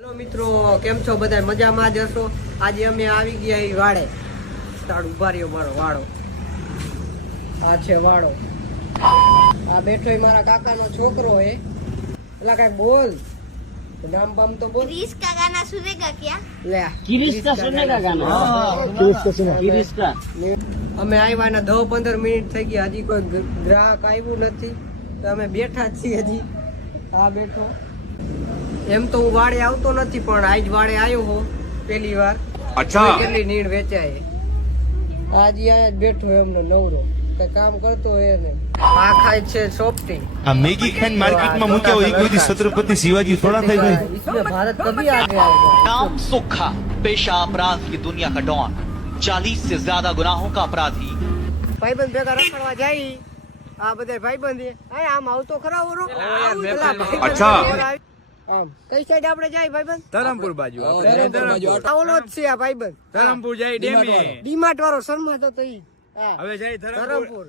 Hello મિત્રો કેમ છો બધા મજામાં જ હશો? આજે અમે આવી ગયા એ વાડે. તાળ ઊભા રહ્યો મારો વાડો. આ છે વાડો. આ બેઠો મારા કાકાનો છોકરો હે. એટલે કાંઈક બોલ. મિનિટ થઈ ગઈ હજી કોઈ ગ્રાહક આવ્યું નથી. તો અમે બેઠા છીએ હજી. આ બેઠો. એમ તો હું વાડે આવતો નથી પણ આજ વાડે આવ્યો હો પહેલી વાર. અચ્છા. કેટલી નીણ વેચાય. આજ અહીંયા બેઠો એમનો નવરો. કામ કરતો હોય આ ખાય છે સુખા પેશા અપરાધ કી દુનિયા કા ડોન 40 સે જ્યાદા ગુનાહો કા અપરાધી ભાઈબંધ ભેગા રખડવા જાય આ બધા ભાઈબંધ આય આમ આવતો ખરા ઓરો? કઈ સાઈડ આપણે જાય ભાઈબંધ? ધરમપુર બાજુ આ ઓલો જ છે આ ભાઈબંધ. ધરમપુર જાય ડેમે. ડીમાર્ટ વાળો શર્મા તો ઈ. હવે જાય ધરમપુર. ધરમપુર.